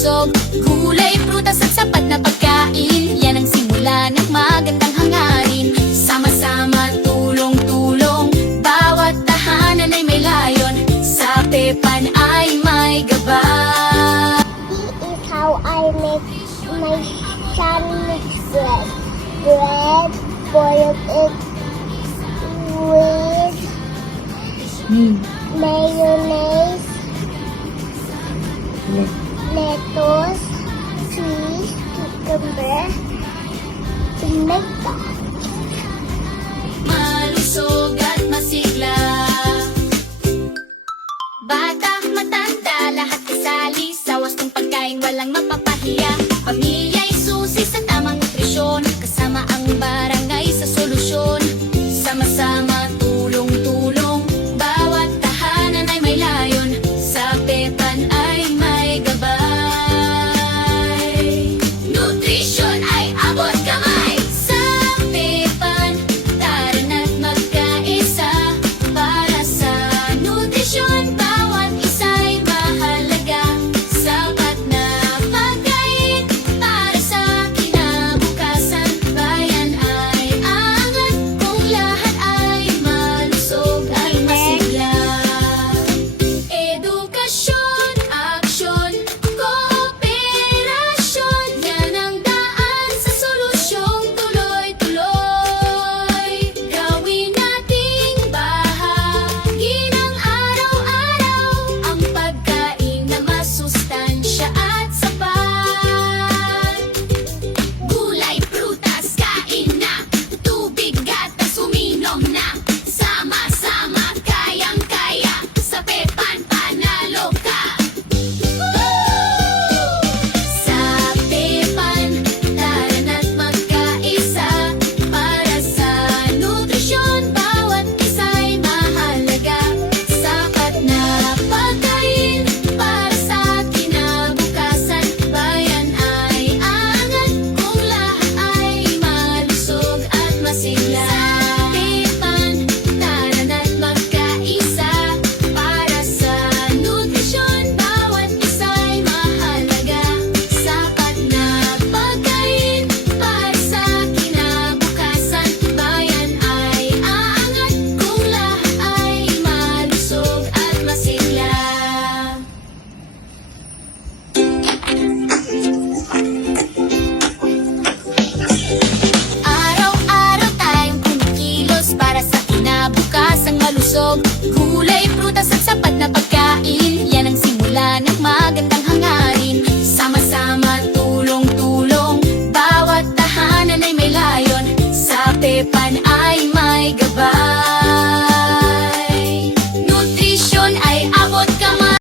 malusog. Gulay, prutas at sapat na pagkain, yan ang simula ng magandang hangarin. Sama-sama, tulong-tulong, bawat tahanan ay may layon. Sa Pepan ay may gabay. This is how I make my sandwich bread. Bread, boiled it with mayonnaise, lettuce, cheese, cucumber, tomato. Malusog at masigla, bata, matanda, lahat kasali sa wastong pagkain, walang mapapahiya. Pamilya'y susi sa tamang nutrisyon, kasama ang barangay sa solusyon. Sama-sama, tulong-tulong, bawat tahanan ay may layon. Sa Pepan ay may gabay. Nutrisyon ay abot kamay. Sa Pepan, tara na't magkaisa. Para sa nutrisyon, bawat isa'y mahalaga. Sapat na pagkain para sa kinabukasan. Bayan ay aangat kung lahat ay malusog at masigla. Edukasyon, aksyon, kooperasyon, yan ang daan sa solusyong tuloy-tuloy. Gawin nating bahagi ng araw-araw ang pagkain na masustansya at sapat. Gulay, prutas, kain na, tubig, gatas, uminom na. Sama-sama, kayang-kaya, sa Pepan panalo ka. Sa Pepan, tara na't magkaisa. Para sa nutrisyon, bawat isa'y mahalaga. Sapat na pagkain para sa kinabukasan. Bayan ay aangat kung lahat ay malusog at masigla. Pepan, tara na't magkaisa. Para sa nutrisyon, bawat isa'y mahalaga. Sapat na pagkain para sa kinabukasan. Bayan ay aangat kung lahat ay malusog at masigla. Araw-araw tayong kumikilos para sa kinabukasang malusog. Gulay, prutas at sapat na pagkain, yan ang simula ng magandang hangarin. Sama-sama, tulong-tulong, bawat tahanan ay may layon. Sa Pepan